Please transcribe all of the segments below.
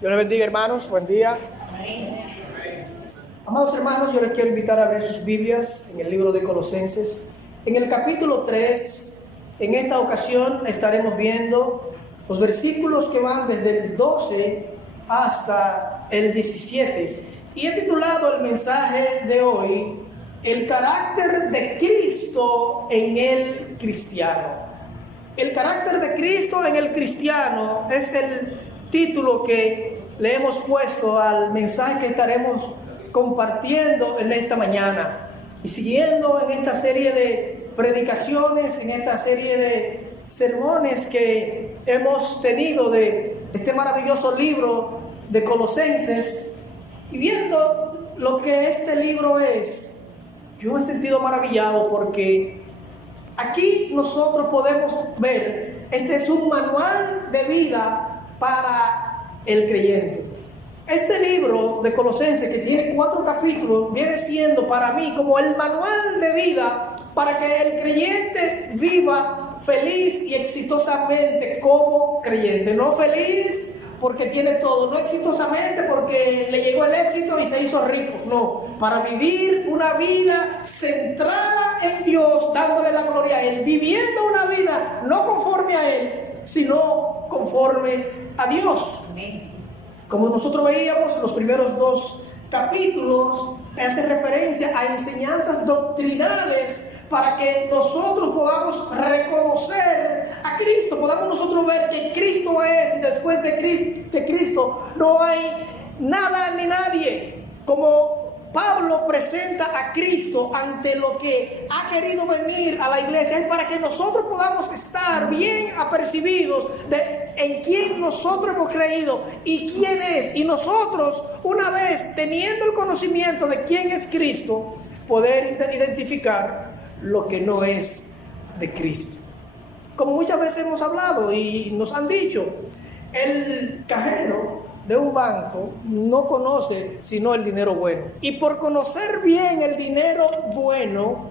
Dios les bendiga, hermanos. Buen día. Amados hermanos, yo les quiero invitar a abrir sus Biblias en el libro de Colosenses. En el capítulo 3, en esta ocasión estaremos viendo los versículos que van desde el 12 hasta el 17. Y he titulado el mensaje de hoy, El carácter de Cristo en el cristiano. El carácter de Cristo en el cristiano es el título que le hemos puesto al mensaje que estaremos compartiendo en esta mañana. Y siguiendo en esta serie de predicaciones, en esta serie de sermones que hemos tenido de este maravilloso libro de Colosenses, y viendo lo que este libro es, yo me he sentido maravillado porque aquí nosotros podemos ver, este es un manual de vida para el creyente. Este libro de Colosenses, que tiene 4 capítulos, viene siendo para mí como el manual de vida para que el creyente viva feliz y exitosamente como creyente. No feliz porque tiene todo, no exitosamente porque le llegó el éxito y se hizo rico. No, para vivir una vida centrada en Dios, dándole la gloria a Él, viviendo una vida no conforme a Él, sino conforme a Dios. Amén. Como nosotros veíamos en los primeros 2 capítulos, hace referencia a enseñanzas doctrinales para que nosotros podamos reconocer a Cristo, podamos nosotros ver que Cristo es, y después de Cristo no hay nada ni nadie. Como Pablo presenta a Cristo ante lo que ha querido venir a la iglesia, es para que nosotros podamos estar bien apercibidos de en quién nosotros hemos creído y quién es. Y nosotros, una vez teniendo el conocimiento de quién es Cristo, poder identificar lo que no es de Cristo. Como muchas veces hemos hablado y nos han dicho, el cajero de un banco no conoce sino el dinero bueno. Y por conocer bien el dinero bueno,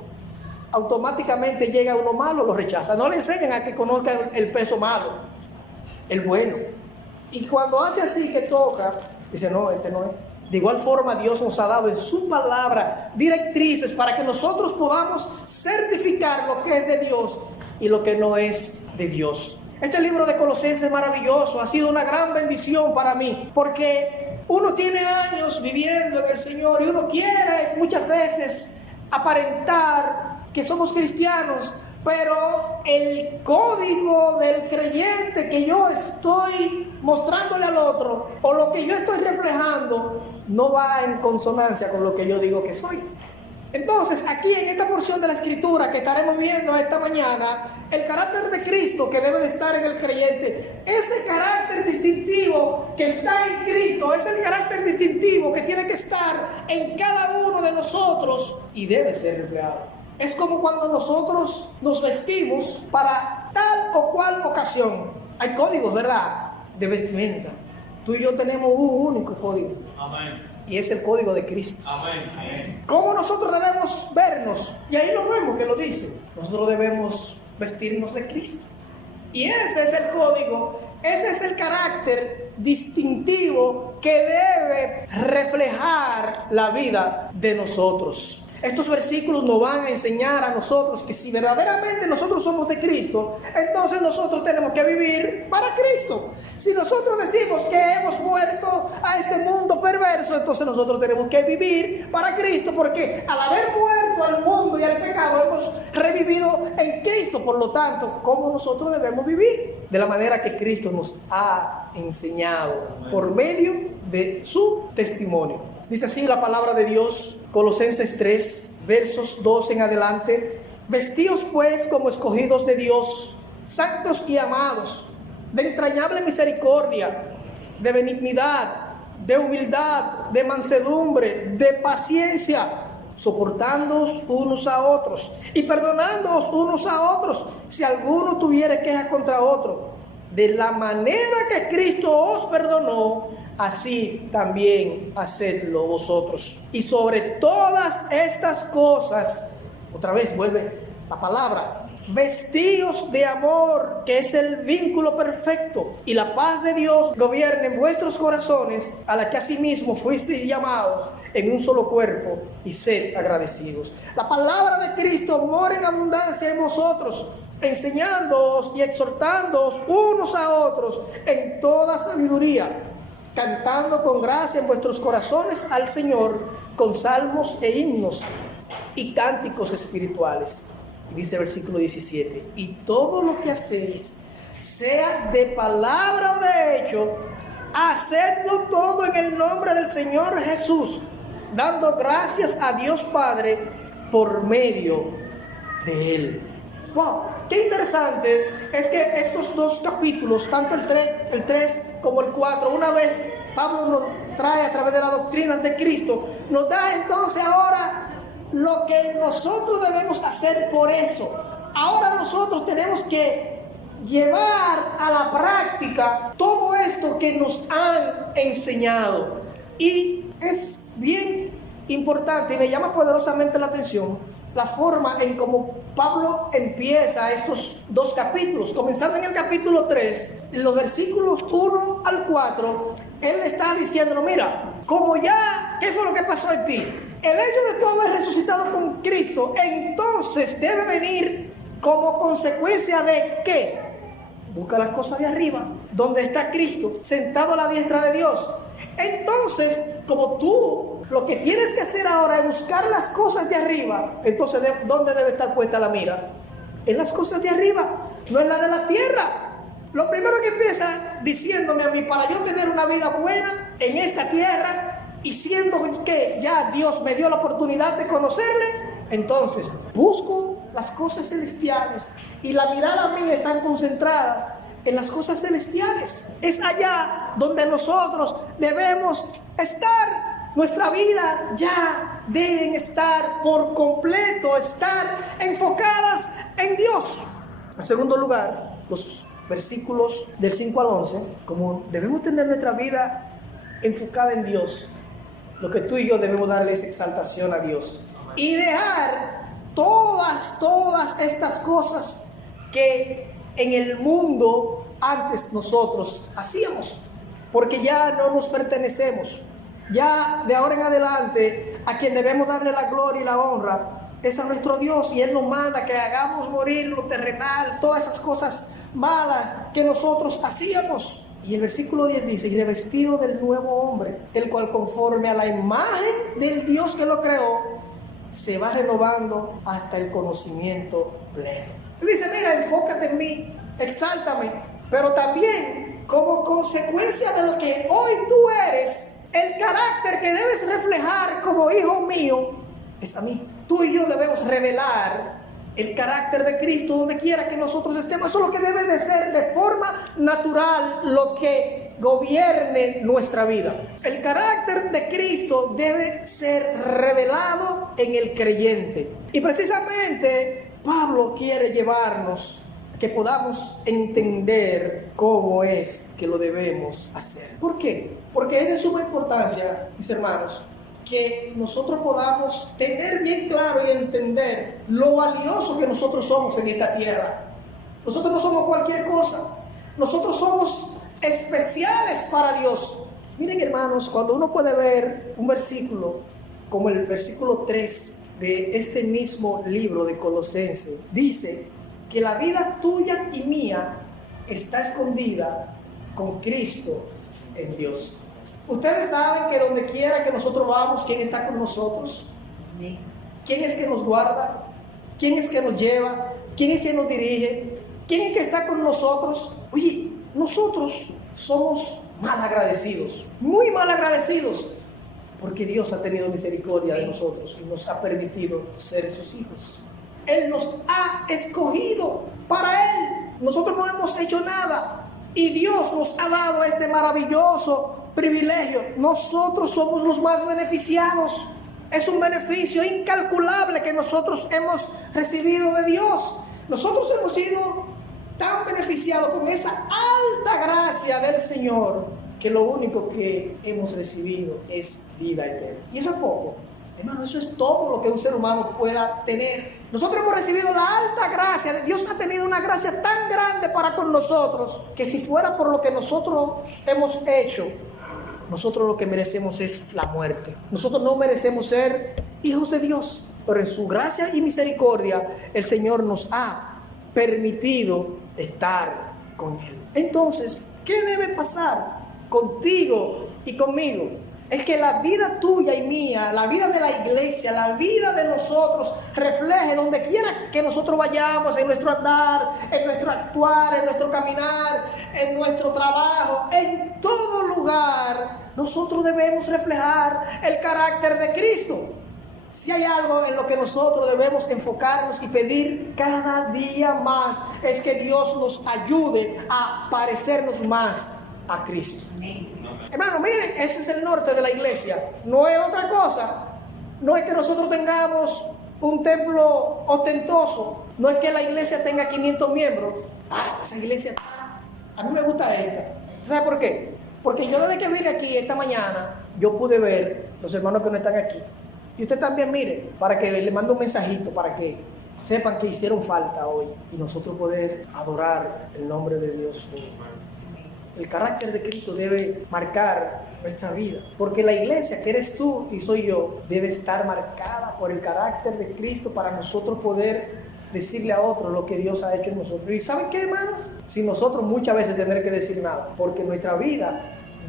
automáticamente llega uno malo, lo rechaza. No le enseñan a que conozcan el peso malo, el bueno. Y cuando hace así que toca, dice, no, este no es. De igual forma, Dios nos ha dado en su palabra directrices para que nosotros podamos certificar lo que es de Dios y lo que no es de Dios. Este libro de Colosenses es maravilloso, ha sido una gran bendición para mí, porque uno tiene años viviendo en el Señor y uno quiere muchas veces aparentar que somos cristianos, pero el código del creyente que yo estoy mostrándole al otro, o lo que yo estoy reflejando, no va en consonancia con lo que yo digo que soy. Entonces, aquí en esta porción de la Escritura que estaremos viendo esta mañana, el carácter de Cristo que debe de estar en el creyente, ese carácter distintivo que está en Cristo, es el carácter distintivo que tiene que estar en cada uno de nosotros y debe ser reflejado. Es como cuando nosotros nos vestimos para tal o cual ocasión. Hay códigos, ¿verdad?, de vestimenta. Tú y yo tenemos un único código. Amén. Y es el código de Cristo. Amén. Amén. ¿Cómo nosotros debemos vernos? Y ahí lo vemos que lo dice. Nosotros debemos vestirnos de Cristo. Y ese es el código, ese es el carácter distintivo que debe reflejar la vida de nosotros. Estos versículos nos van a enseñar a nosotros que si verdaderamente nosotros somos de Cristo, entonces nosotros tenemos que vivir para Cristo. Si nosotros decimos que hemos muerto a este mundo perverso, entonces nosotros tenemos que vivir para Cristo, porque al haber muerto al mundo y al pecado, hemos revivido en Cristo. Por lo tanto, ¿cómo nosotros debemos vivir? De la manera que Cristo nos ha enseñado por medio de su testimonio. Dice así la palabra de Dios, Colosenses 3, versos 2 en adelante. Vestíos pues como escogidos de Dios, santos y amados, de entrañable misericordia, de benignidad, de humildad, de mansedumbre, de paciencia, soportándoos unos a otros y perdonándoos unos a otros, si alguno tuviere queja contra otro. De la manera que Cristo os perdonó, así también hacedlo vosotros. Y sobre todas estas cosas, otra vez vuelve la palabra, vestidos de amor, que es el vínculo perfecto, y la paz de Dios gobierne en vuestros corazones, a la que asimismo fuisteis llamados en un solo cuerpo, y sed agradecidos. La palabra de Cristo mora en abundancia en vosotros, enseñándoos y exhortándoos unos a otros en toda sabiduría, cantando con gracia en vuestros corazones al Señor con salmos e himnos y cánticos espirituales. Y dice el versículo 17: y todo lo que hacéis, sea de palabra o de hecho, hacedlo todo en el nombre del Señor Jesús, dando gracias a Dios Padre por medio de Él. Wow, qué interesante es que estos dos capítulos, tanto el 3 como el 4, una vez Pablo nos trae a través de las doctrinas de Cristo, nos da entonces ahora lo que nosotros debemos hacer por eso. Ahora nosotros tenemos que llevar a la práctica todo esto que nos han enseñado. Y es bien importante y me llama poderosamente la atención la forma en cómo Pablo empieza estos dos capítulos. Comenzando en el capítulo 3, en los versículos 1 al 4, él está diciendo: mira, como ya, ¿qué fue lo que pasó en ti? El hecho de tú haber resucitado con Cristo, entonces debe venir como consecuencia de ¿qué? Busca las cosas de arriba, donde está Cristo, sentado a la diestra de Dios. Entonces, como tú lo que tienes que hacer ahora es buscar las cosas de arriba, entonces ¿dónde debe estar puesta la mira? En las cosas de arriba, no en la de la tierra. Lo primero que empieza diciéndome a mí, para yo tener una vida buena en esta tierra, y siendo que ya Dios me dio la oportunidad de conocerle, entonces busco las cosas celestiales, y la mirada mía está concentrada en las cosas celestiales. Es allá donde nosotros debemos estar. Nuestra vida ya deben estar por completo, estar enfocadas en Dios. En segundo lugar, los versículos del 5 al 11, como debemos tener nuestra vida enfocada en Dios, lo que tú y yo debemos darle es exaltación a Dios y dejar todas estas cosas que en el mundo antes nosotros hacíamos, porque ya no nos pertenecemos. Ya de ahora en adelante a quien debemos darle la gloria y la honra es a nuestro Dios, y Él nos manda que hagamos morir lo terrenal, todas esas cosas malas que nosotros hacíamos. Y el versículo 10 dice: y revestido del nuevo hombre, el cual conforme a la imagen del Dios que lo creó, se va renovando hasta el conocimiento pleno. Él dice: mira, enfócate en mí, exáltame, pero también como consecuencia de lo que hoy tú eres, el carácter que debes reflejar como hijo mío es a mí. Tú y yo debemos revelar el carácter de Cristo donde quiera que nosotros estemos. Eso es lo que debe de ser de forma natural lo que gobierne nuestra vida. El carácter de Cristo debe ser revelado en el creyente. Y precisamente Pablo quiere llevarnos que podamos entender cómo es que lo debemos hacer. ¿Por qué? Porque es de suma importancia, mis hermanos, que nosotros podamos tener bien claro y entender lo valioso que nosotros somos en esta tierra. Nosotros no somos cualquier cosa. Nosotros somos especiales para Dios. Miren, hermanos, cuando uno puede ver un versículo como el versículo 3 de este mismo libro de Colosenses, dice que la vida tuya y mía está escondida con Cristo en Dios. Ustedes saben que donde quiera que nosotros vamos, ¿quién está con nosotros? ¿Quién es que nos guarda? ¿Quién es que nos lleva? ¿Quién es que nos dirige? ¿Quién es que está con nosotros? Oye, nosotros somos mal agradecidos, muy mal agradecidos, porque Dios ha tenido misericordia de nosotros y nos ha permitido ser sus hijos. Él nos ha escogido para Él. Nosotros no hemos hecho nada y Dios nos ha dado este maravilloso privilegio. Nosotros somos los más beneficiados. Es un beneficio incalculable que nosotros hemos recibido de Dios. Nosotros hemos sido tan beneficiados con esa alta gracia del Señor, que lo único que hemos recibido es vida eterna. Y eso es poco. Hermano, eso es todo lo que un ser humano pueda tener. Nosotros hemos recibido la alta gracia. Dios ha tenido una gracia tan grande para con nosotros, que si fuera por lo que nosotros hemos hecho, nosotros lo que merecemos es la muerte. Nosotros no merecemos ser hijos de Dios, pero en su gracia y misericordia el Señor nos ha permitido estar con Él. Entonces, ¿qué debe pasar contigo y conmigo? Es que la vida tuya y mía, la vida de la iglesia, la vida de nosotros refleje donde quiera que nosotros vayamos, en nuestro andar, en nuestro actuar, en nuestro caminar, en nuestro trabajo, en todo lugar, nosotros debemos reflejar el carácter de Cristo. Si hay algo en lo que nosotros debemos enfocarnos y pedir cada día más, es que Dios nos ayude a parecernos más a Cristo. Amén. Hermano, miren, ese es el norte de la iglesia. No es otra cosa. No es que nosotros tengamos un templo ostentoso. No es que la iglesia tenga 500 miembros. Esa iglesia, a mí me gusta esta. ¿Sabe por qué? Porque yo desde que vine aquí esta mañana, yo pude ver los hermanos que no están aquí. Y usted también mire, para que le mande un mensajito, para que sepan que hicieron falta hoy. Y nosotros poder adorar el nombre de Dios. El carácter de Cristo debe marcar nuestra vida, porque la iglesia, que eres tú y soy yo, debe estar marcada por el carácter de Cristo para nosotros poder decirle a otros lo que Dios ha hecho en nosotros. ¿Y saben qué, hermanos? Sin nosotros muchas veces tener que decir nada, porque nuestra vida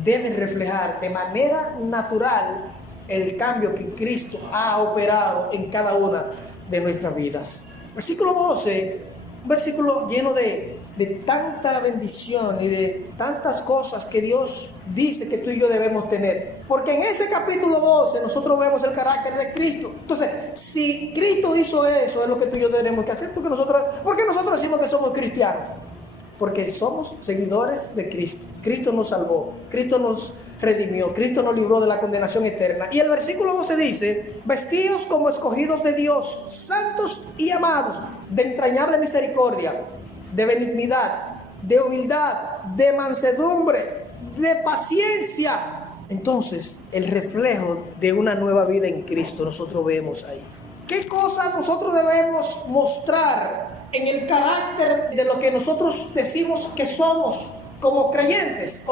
debe reflejar de manera natural el cambio que Cristo ha operado en cada una de nuestras vidas. Versículo 12, un versículo lleno de tanta bendición y de tantas cosas que Dios dice que tú y yo debemos tener. Porque en ese capítulo 12 nosotros vemos el carácter de Cristo. Entonces, si Cristo hizo eso, es lo que tú y yo tenemos que hacer. ¿Por qué nosotros decimos que somos cristianos? Porque somos seguidores de Cristo. Cristo nos salvó, Cristo nos redimió, Cristo nos libró de la condenación eterna. Y el versículo 12 dice: vestidos como escogidos de Dios, santos y amados, de entrañable misericordia, de benignidad, de humildad, de mansedumbre, de paciencia. Entonces, el reflejo de una nueva vida en Cristo nosotros vemos ahí. ¿Qué cosas nosotros debemos mostrar en el carácter de lo que nosotros decimos que somos como creyentes?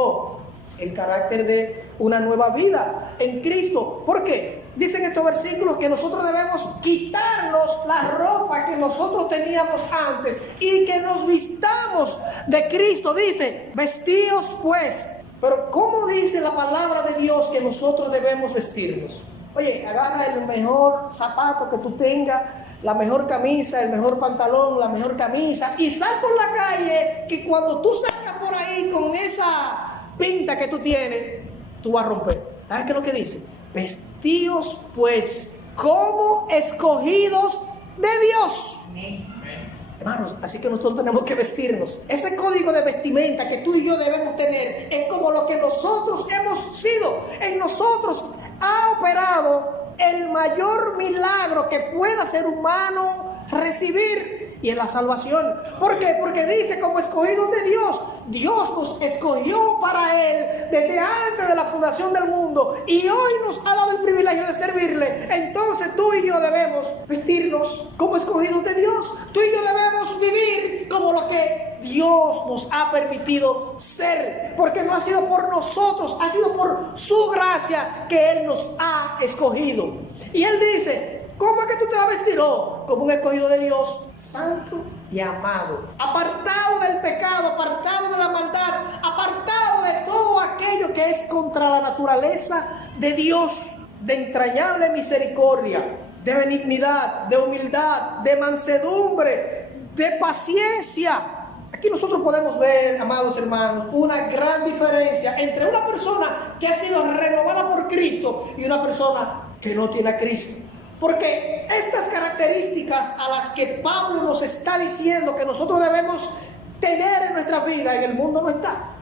El carácter de una nueva vida en Cristo. ¿Por qué? Dicen estos versículos que nosotros debemos quitarnos la ropa que nosotros teníamos antes y que nos vistamos de Cristo. Dice, vestíos pues. Pero ¿cómo dice la palabra de Dios que nosotros debemos vestirnos? Oye, agarra el mejor zapato que tú tengas, la mejor camisa, el mejor pantalón, la mejor camisa, y sal por la calle, que cuando tú salgas por ahí con esa pinta que tú tienes, tú vas a romper. ¿Sabes qué es lo que dice? Vestíos pues como escogidos de Dios. Amén. Hermanos, así que nosotros tenemos que vestirnos. Ese código de vestimenta que tú y yo debemos tener es como lo que nosotros hemos sido. En nosotros ha operado el mayor milagro que pueda ser humano recibir, y es la salvación. ¿Por qué? Porque dice como escogidos de Dios. Dios nos escogió para Él desde antes de la fundación del mundo y hoy nos ha dado el privilegio de servirle. Entonces tú y yo debemos vestirnos como escogidos de Dios. Tú y yo debemos vivir como lo que Dios nos ha permitido ser, porque no ha sido por nosotros, ha sido por su gracia que Él nos ha escogido. Y Él dice, ¿cómo es que tú te vas a vestir? Como un escogido de Dios, santo y amado, apartado del pecado, apartado de la maldad, apartado de todo aquello que es contra la naturaleza de Dios, de entrañable misericordia, de benignidad, de humildad, de mansedumbre, de paciencia. Aquí nosotros podemos ver, amados hermanos, una gran diferencia entre una persona que ha sido renovada por Cristo y una persona que no tiene a Cristo. Porque estas características a las que Pablo nos está diciendo que nosotros debemos tener en nuestra vida, en el mundo no está.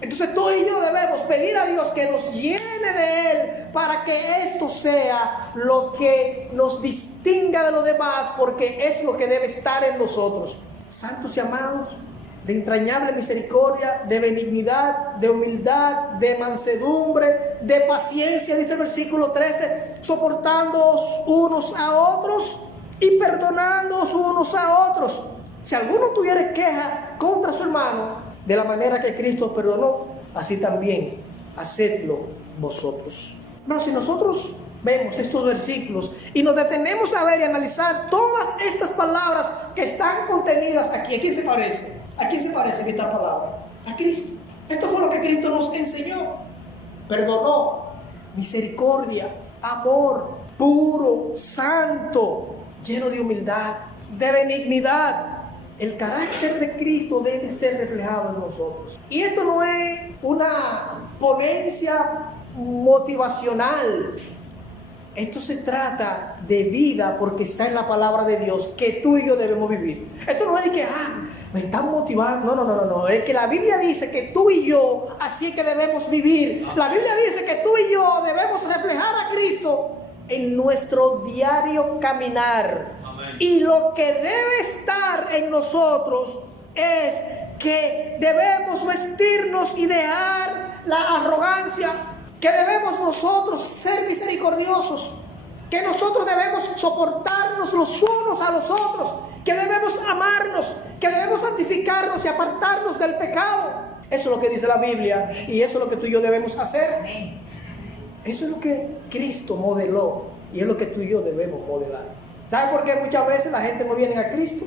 Entonces tú y yo debemos pedir a Dios que nos llene de Él para que esto sea lo que nos distinga de los demás, porque es lo que debe estar en nosotros. Santos y amados, de entrañable misericordia, de benignidad, de humildad, de mansedumbre, de paciencia, dice el versículo 13, soportándoos unos a otros y perdonándoos unos a otros. Si alguno tuviere queja contra su hermano, de la manera que Cristo perdonó, así también hacedlo vosotros. Pero si nosotros vemos estos versículos y nos detenemos a ver y analizar todas estas palabras que están contenidas aquí, ¿a quién se parece? ¿A quién se parece esta palabra? A Cristo. Esto fue lo que Cristo nos enseñó. Perdonó, misericordia, amor, puro, santo, lleno de humildad, de benignidad. El carácter de Cristo debe ser reflejado en nosotros. Y esto no es una ponencia motivacional. Esto se trata de vida porque está en la palabra de Dios que tú y yo debemos vivir. Esto no es de que, me están motivando. No. Es que la Biblia dice que tú y yo, así que debemos vivir. La Biblia dice que tú y yo debemos reflejar a Cristo en nuestro diario caminar. Amén. Y lo que debe estar en nosotros es que debemos vestirnos y dejar la arrogancia, que debemos nosotros ser misericordiosos, que nosotros debemos soportarnos los unos a los otros, que debemos amarnos, que debemos santificarnos y apartarnos del pecado. Eso es lo que dice la Biblia y eso es lo que tú y yo debemos hacer. Eso es lo que Cristo modeló y es lo que tú y yo debemos modelar. ¿Saben por qué muchas veces la gente no viene a Cristo?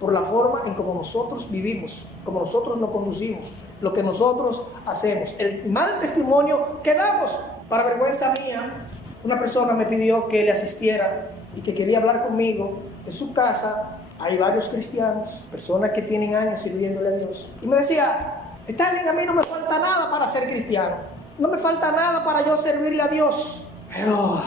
Por la forma en como nosotros vivimos, como nosotros nos conducimos, lo que nosotros hacemos, el mal testimonio que damos. Para vergüenza mía, una persona me pidió que le asistiera y que quería hablar conmigo. En su casa hay varios cristianos, personas que tienen años sirviéndole a Dios. Y me decía, Stalin, a mí no me falta nada para ser cristiano, no me falta nada para yo servirle a Dios. Pero,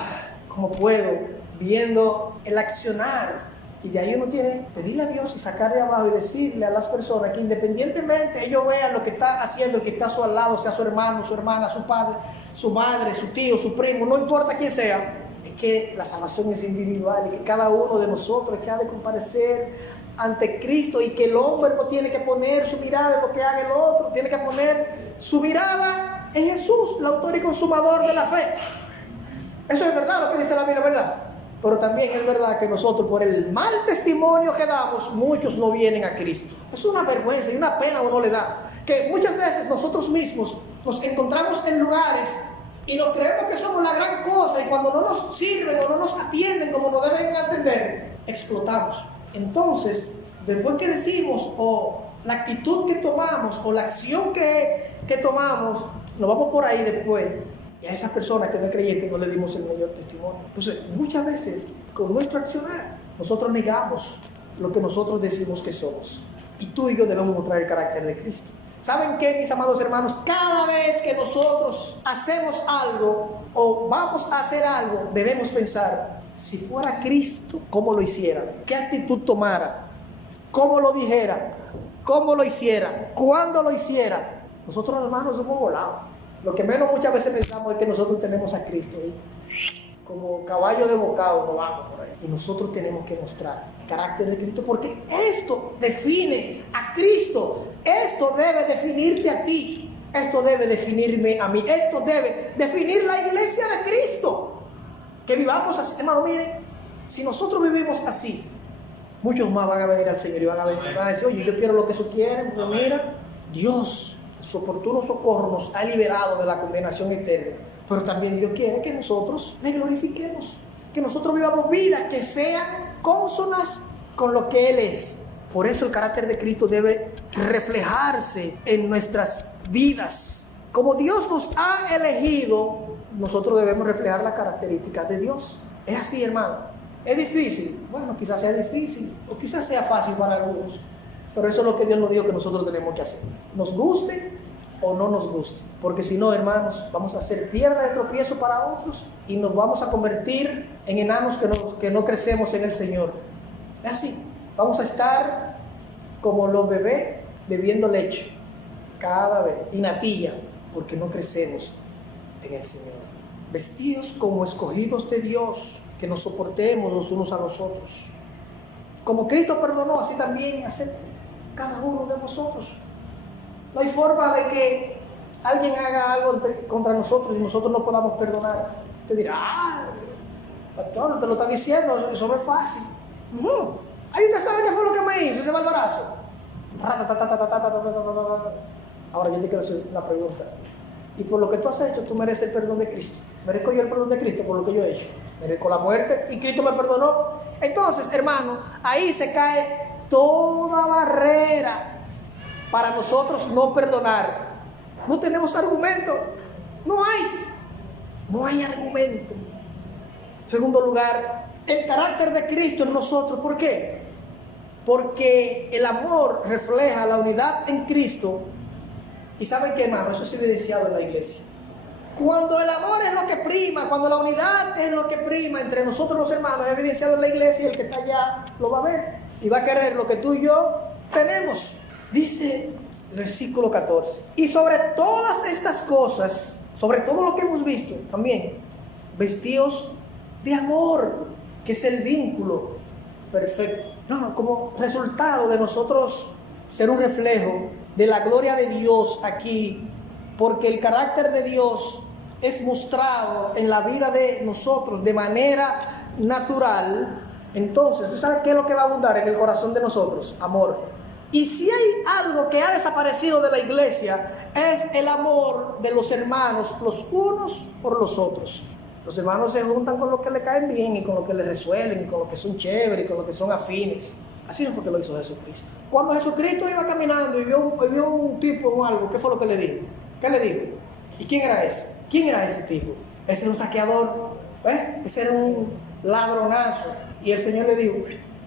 ¿cómo puedo? Viendo el accionar. Y de ahí uno tiene que pedirle a Dios y sacar de abajo y decirle a las personas que independientemente ellos vean lo que está haciendo el que está a su lado, sea su hermano, su hermana, su padre, su madre, su tío, su primo, no importa quién sea, es que la salvación es individual y que cada uno de nosotros que ha de comparecer ante Cristo y que el hombre no tiene que poner su mirada en lo que haga el otro, tiene que poner su mirada en Jesús, el autor y consumador de la fe. Eso es verdad lo que dice la Biblia, ¿verdad? Pero también es verdad que nosotros, por el mal testimonio que damos, muchos no vienen a Cristo. Es una vergüenza y una pena uno le da. Que muchas veces nosotros mismos nos encontramos en lugares y nos creemos que somos la gran cosa y cuando no nos sirven o no nos atienden como nos deben atender, explotamos. Entonces, después que decimos o la actitud que tomamos o la acción que tomamos, nos vamos por ahí después. Y a esa persona que no es creyente no le dimos el mayor testimonio. Entonces, muchas veces, con nuestro accionar, nosotros negamos lo que nosotros decimos que somos. Y tú y yo debemos mostrar el carácter de Cristo. ¿Saben qué, mis amados hermanos? Cada vez que nosotros hacemos algo o vamos a hacer algo, debemos pensar, si fuera Cristo, ¿cómo lo hiciera? ¿Qué actitud tomara? ¿Cómo lo dijera? ¿Cómo lo hiciera? ¿Cuándo lo hiciera? Nosotros, hermanos, somos volados. Lo que menos muchas veces pensamos es que nosotros tenemos a Cristo ahí. Como caballo de bocado nos vamos por ahí. Y nosotros tenemos que mostrar el carácter de Cristo porque esto define a Cristo. Esto debe definirte a ti. Esto debe definirme a mí. Esto debe definir la iglesia de Cristo. Que vivamos así. Hermano, miren, si nosotros vivimos así, muchos más van a venir al Señor y van a decir, oye, yo quiero lo que ellos quieren. Pero mira, Dios, su oportuno socorro nos ha liberado de la condenación eterna. Pero también Dios quiere que nosotros le glorifiquemos, que nosotros vivamos vidas que sean cónsonas con lo que Él es. Por eso el carácter de Cristo debe reflejarse en nuestras vidas. Como Dios nos ha elegido, nosotros debemos reflejar las características de Dios. Es así, hermano. ¿Es difícil? Bueno, quizás sea difícil o quizás sea fácil para algunos. Pero eso es lo que Dios nos dijo que nosotros tenemos que hacer. Nos guste o no nos guste. Porque si no, hermanos, vamos a hacer piedra de tropiezo para otros y nos vamos a convertir en enanos que no crecemos en el Señor. Es así. Vamos a estar como los bebés bebiendo leche cada vez y natilla porque no crecemos en el Señor. Vestidos como escogidos de Dios, que nos soportemos los unos a los otros. Como Cristo perdonó, así también hacemos. cada uno de nosotros. No hay forma de que alguien haga algo contra nosotros y nosotros no podamos perdonar. Te dirá, pastor, te lo está diciendo, eso no es fácil. Ay, usted sabe qué fue lo que me hizo ese barbarazo. Ahora yo te quiero hacer una pregunta. Y por lo que tú has hecho, tú mereces el perdón de Cristo. ¿Merezco yo el perdón de Cristo por lo que yo he hecho? Merezco la muerte y Cristo me perdonó. Entonces, hermano, ahí se cae toda barrera para nosotros no perdonar. No tenemos argumento. No hay argumento. En segundo lugar, el carácter de Cristo en nosotros. ¿Por qué? Porque el amor refleja la unidad en Cristo. ¿Y saben qué, hermano? Eso es evidenciado en la iglesia. Cuando el amor es lo que prima, cuando la unidad es lo que prima entre nosotros los hermanos, es evidenciado en la iglesia, y el que está allá lo va a ver y va a querer lo que tú y yo tenemos. Dice el versículo 14: y sobre todas estas cosas, sobre todo lo que hemos visto también, vestíos de amor, que es el vínculo perfecto. No, como resultado de nosotros ser un reflejo de la gloria de Dios aquí, porque el carácter de Dios es mostrado en la vida de nosotros de manera natural. Entonces, ¿tú sabes qué es lo que va a abundar en el corazón de nosotros? Amor. Y si hay algo que ha desaparecido de la iglesia, es el amor de los hermanos, los unos por los otros. Los hermanos se juntan con los que le caen bien y con los que le resuelven y con los que son chéveres y con los que son afines. Así no fue que lo hizo Jesucristo. Cuando Jesucristo iba caminando y vio un tipo o algo, ¿qué fue lo que le dijo? ¿Qué le dijo? ¿Y quién era ese? ¿Quién era ese tipo? Ese era un saqueador, ese era un ladronazo. Y el Señor le dijo,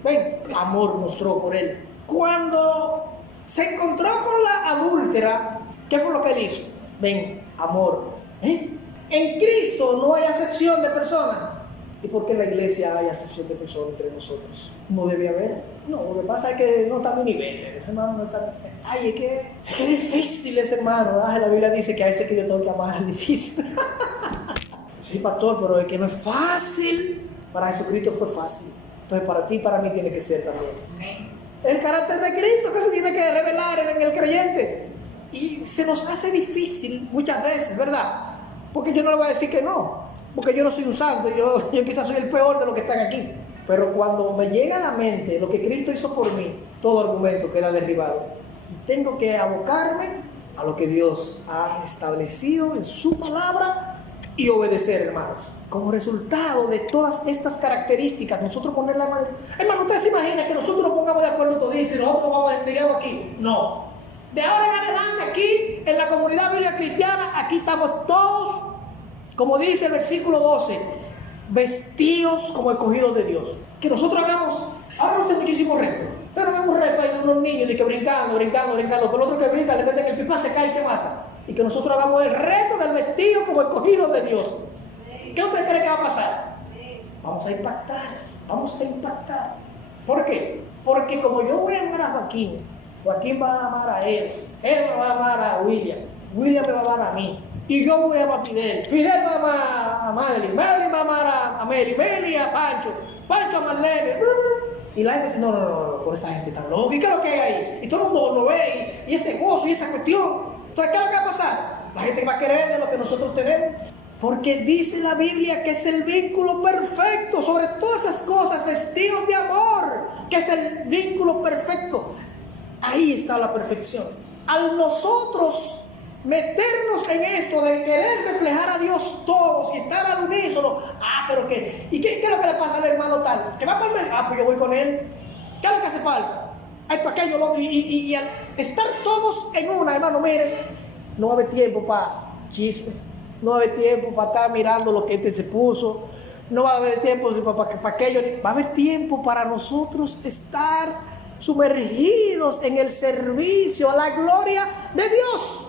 ven, amor mostró por él. Cuando se encontró con la adúltera, ¿qué fue lo que él hizo? Ven, amor. En Cristo no hay acepción de personas. ¿Y por qué en la iglesia hay acepción de personas entre nosotros? No debe haber. No, lo que pasa es que no está a mi nivel, hermano, no está. Ay, es que difícil es, hermano. La Biblia dice que a ese que yo tengo que amar es difícil. Sí, pastor, pero es que no es fácil. Para Jesucristo fue fácil. Entonces para ti y para mí tiene que ser también. El carácter de Cristo que se tiene que revelar en el creyente. Y se nos hace difícil muchas veces, ¿verdad? Porque yo no le voy a decir que no. Porque yo no soy un santo, yo quizás soy el peor de los que están aquí. Pero cuando me llega a la mente lo que Cristo hizo por mí, todo argumento queda derribado. Y tengo que abocarme a lo que Dios ha establecido en su palabra y obedecer, hermanos. Como resultado de todas estas características, nosotros ponerle la mano. Hermano, ¿ustedes se imaginan que nosotros nos pongamos de acuerdo todos y nosotros vamos a desligar aquí? No. De ahora en adelante, aquí, en la comunidad bíblica cristiana, aquí estamos todos, como dice el versículo 12, vestidos como escogidos de Dios. Que nosotros hagamos, ahora no sé muchísimos retos, pero vemos retos ahí de unos niños de que brincando, pero el otro que brinca, le meten el pipa, se cae y se mata. Y que nosotros hagamos el reto del vestido como escogidos de Dios. ¿Qué usted cree que va a pasar? Vamos a impactar. ¿Por qué? Porque como yo voy a amar a Joaquín va a amar a él me va a amar a William me va a amar a mí. Y yo voy a amar a Fidel va a amar a Madeline va a amar a Meli a Pancho a Marlene. Y la gente dice, no, por esa gente tan loca. ¿Y qué es lo que hay ahí? Y todo el mundo lo ve, y ese gozo y esa cuestión. Entonces, ¿qué es lo que va a pasar? La gente va a querer de lo que nosotros tenemos. Porque dice la Biblia que es el vínculo perfecto, sobre todas esas cosas, vestidos de amor, que es el vínculo perfecto. Ahí está la perfección. Al nosotros meternos en esto de querer reflejar a Dios todos y estar al unísono, pero ¿qué? ¿Y qué es lo que le pasa al hermano tal? ¿Que va para el medio? Pues yo voy con él. ¿Qué es lo que hace falta? Esto, aquello, lo otro. Y al estar todos en una, hermano, miren, no va a haber tiempo para chisme, no va a haber tiempo para estar mirando lo que este se puso, no va a haber tiempo para aquello, va a haber tiempo para nosotros estar sumergidos en el servicio a la gloria de Dios.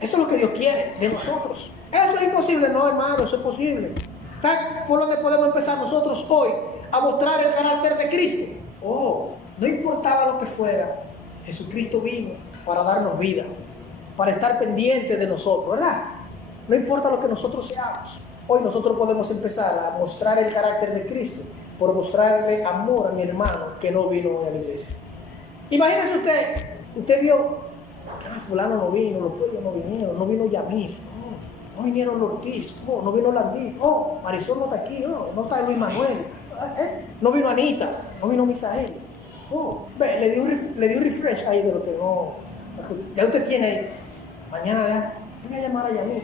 Eso es lo que Dios quiere de nosotros. ¿Eso es imposible? No, hermano, eso es posible. ¿Está por donde podemos empezar nosotros hoy a mostrar el carácter de Cristo? No importaba lo que fuera, Jesucristo vino para darnos vida, para estar pendiente de nosotros, ¿verdad? No importa lo que nosotros seamos. Hoy nosotros podemos empezar a mostrar el carácter de Cristo por mostrarle amor a mi hermano que no vino a la iglesia. Imagínese usted vio que fulano no vino, los pueblos no vinieron, no vino Yamir, no vinieron los Ortiz, no vino Landí, Marisol no está aquí, no está Luis Manuel, no vino Anita, no vino Misael. Le dio refresh ahí de lo que no. Ya usted tiene ahí. Mañana ya voy a llamar a Yamir.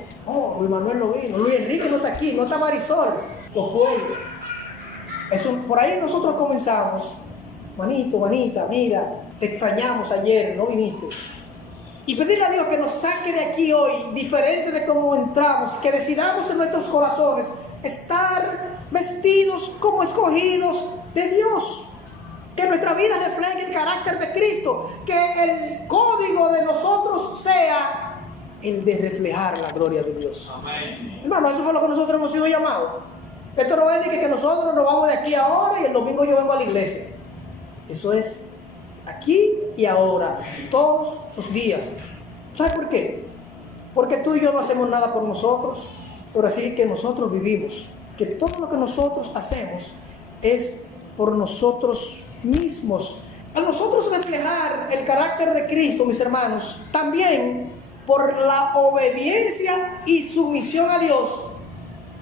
Luis Manuel no vino, Luis Enrique no está aquí, no está Marisol. Los pueblos. Por ahí nosotros comenzamos. Manita, mira, te extrañamos ayer, no viniste. Y pedirle a Dios que nos saque de aquí hoy, diferente de cómo entramos, que decidamos en nuestros corazones estar vestidos como escogidos de Dios. Que nuestra vida refleje el carácter de Cristo, que el código de nosotros sea el de reflejar la gloria de Dios. Amén. Hermano, eso fue lo que nosotros hemos sido llamados. Esto no es de que nosotros nos vamos de aquí ahora y el domingo yo vengo a la iglesia. Eso es aquí y ahora, todos los días. ¿Sabes por qué? Porque tú y yo no hacemos nada por nosotros, pero así que nosotros vivimos. Que todo lo que nosotros hacemos es por nosotros mismos. A nosotros reflejar el carácter de Cristo, mis hermanos, también por la obediencia y sumisión a Dios,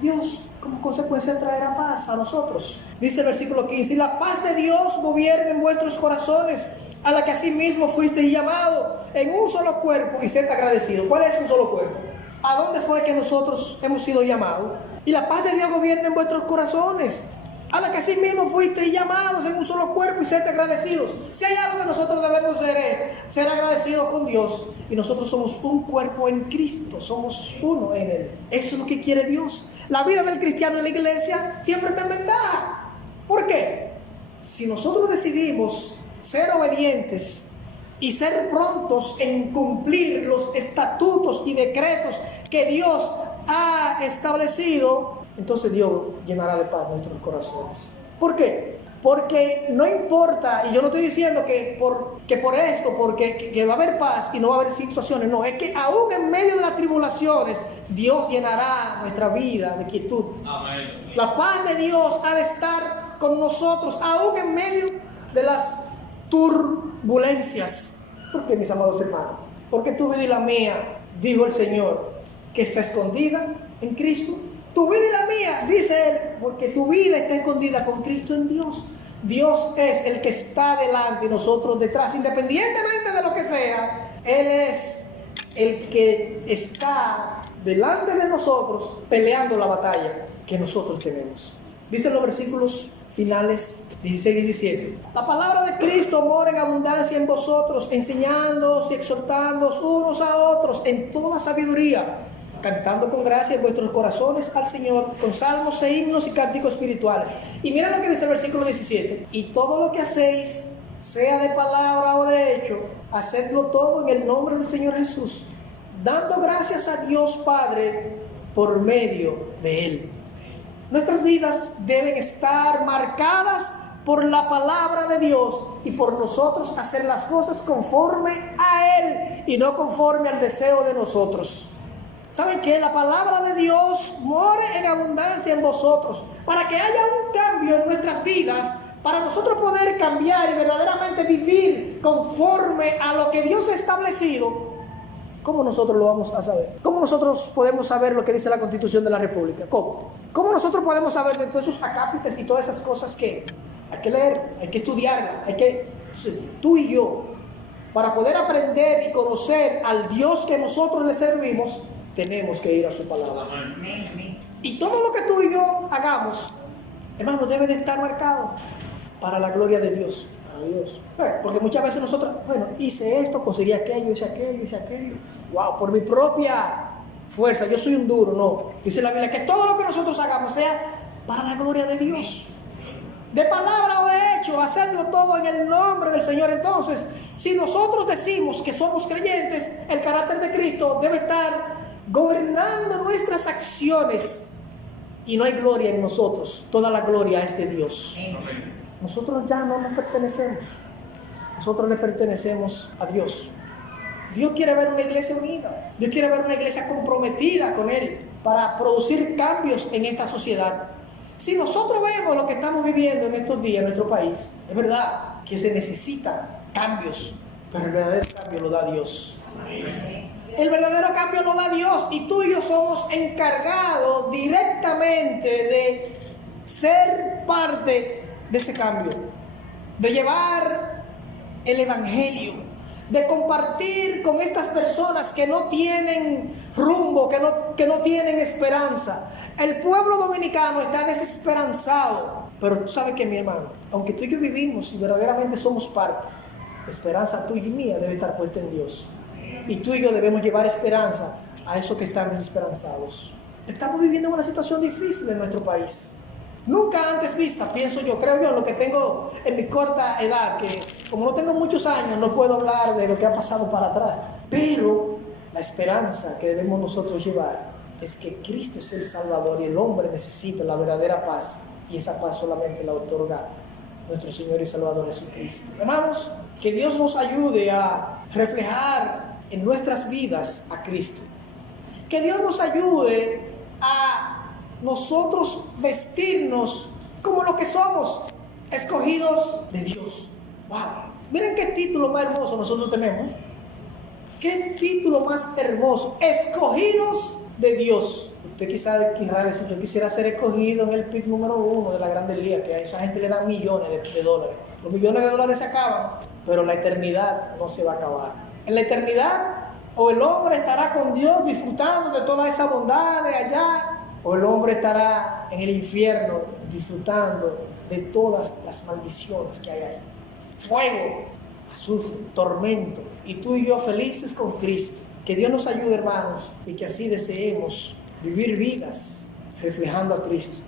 Dios como consecuencia traerá paz a nosotros. Dice el versículo 15: y la paz de Dios gobierne en vuestros corazones, a la que asimismo fuisteis llamado en un solo cuerpo, y sed agradecidos. ¿Cuál es un solo cuerpo? ¿A dónde fue que nosotros hemos sido llamados? Y la paz de Dios gobierne en vuestros corazones, a la que asimismo fuisteis llamados en un solo cuerpo, y sed agradecidos. Si hay algo que nosotros debemos ser agradecidos con Dios, y nosotros somos un cuerpo en Cristo, somos uno en Él. Eso es lo que quiere Dios. La vida del cristiano en la iglesia siempre está en ventaja. ¿Por qué? Si nosotros decidimos ser obedientes y ser prontos en cumplir los estatutos y decretos que Dios ha establecido, entonces Dios llenará de paz nuestros corazones. ¿Por qué? Porque no importa, y yo no estoy diciendo que por esto, porque va a haber paz y no va a haber situaciones, no, es que aún en medio de las tribulaciones, Dios llenará nuestra vida de quietud. Amén. La paz de Dios ha de estar con nosotros, aún en medio de las turbulencias. ¿Por qué, mis amados hermanos? Porque tu vida y la mía, dijo el Señor, que está escondida en Cristo. Tu vida y la mía, dice Él, porque tu vida está escondida con Cristo en Dios. Dios es el que está delante y nosotros detrás, independientemente de lo que sea. Él es el que está delante de nosotros peleando la batalla que nosotros tenemos. Dicen los versículos finales 16 y 17. La palabra de Cristo mora en abundancia en vosotros, enseñándoos y exhortándoos unos a otros en toda sabiduría, cantando con gracia en vuestros corazones al Señor, con salmos e himnos y cánticos espirituales. Y mira lo que dice el versículo 17. Y todo lo que hacéis, sea de palabra o de hecho, hacedlo todo en el nombre del Señor Jesús, dando gracias a Dios Padre por medio de Él. Nuestras vidas deben estar marcadas por la palabra de Dios y por nosotros hacer las cosas conforme a Él y no conforme al deseo de nosotros. ¿Saben qué? La palabra de Dios more en abundancia en vosotros para que haya un cambio en nuestras vidas, para nosotros poder cambiar y verdaderamente vivir conforme a lo que Dios ha establecido. ¿Cómo nosotros lo vamos a saber? ¿Cómo nosotros podemos saber lo que dice la Constitución de la República? ¿Cómo nosotros podemos saber de todos esos acápites y todas esas cosas que hay que leer, hay que estudiarla, tú y yo, para poder aprender y conocer al Dios que nosotros le servimos, tenemos que ir a su palabra. Amén. Y todo lo que tú y yo hagamos, hermano, debe de estar marcado para la gloria de Dios. Dios. Porque muchas veces nosotros, hice esto, conseguí aquello, hice aquello. Wow, por mi propia fuerza, yo soy un duro. No, dice la Biblia que todo lo que nosotros hagamos sea para la gloria de Dios. De palabra o de hecho, hacerlo todo en el nombre del Señor. Entonces, si nosotros decimos que somos creyentes, el carácter de Cristo debe estar gobernando nuestras acciones. Y no hay gloria en nosotros, toda la gloria es de Dios. Amén. Nosotros ya no nos pertenecemos. Nosotros le pertenecemos a Dios. Dios quiere ver una iglesia unida. Dios quiere ver una iglesia comprometida con Él para producir cambios en esta sociedad. Si nosotros vemos lo que estamos viviendo en estos días en nuestro país, es verdad que se necesita cambios, pero el verdadero cambio lo da Dios. El verdadero cambio lo da Dios, y tú y yo somos encargados directamente de ser parte de ese cambio, de llevar el evangelio, de compartir con estas personas que no tienen rumbo, que no tienen esperanza. El pueblo dominicano está desesperanzado, pero tú sabes que, mi hermano, aunque tú y yo vivimos y verdaderamente somos parte, la esperanza tuya y mía debe estar puesta en Dios. Y tú y yo debemos llevar esperanza a esos que están desesperanzados. Estamos viviendo una situación difícil en nuestro país, nunca antes vista, pienso yo, creo yo, lo que tengo en mi corta edad, que como no tengo muchos años, no puedo hablar de lo que ha pasado para atrás. Pero la esperanza que debemos nosotros llevar es que Cristo es el Salvador, y el hombre necesita la verdadera paz, y esa paz solamente la otorga nuestro Señor y Salvador Jesucristo. Hermanos, que Dios nos ayude a reflejar en nuestras vidas a Cristo. Que Dios nos ayude a nosotros vestirnos como lo que somos, escogidos de Dios. ¡Wow! Miren qué título más hermoso nosotros tenemos. ¡Qué título más hermoso! Escogidos de Dios. Usted quizá querrá decir, yo quisiera ser escogido en el pick número 1 de la Grandes Ligas, que a esa gente le dan millones de dólares. Los millones de dólares se acaban, pero la eternidad no se va a acabar. En la eternidad, o el hombre estará con Dios disfrutando de toda esa bondad de allá, o el hombre estará en el infierno disfrutando de todas las maldiciones que hay ahí. Fuego, azufre, tormento, y tú y yo felices con Cristo. Que Dios nos ayude, hermanos, y que así deseemos vivir vidas reflejando a Cristo.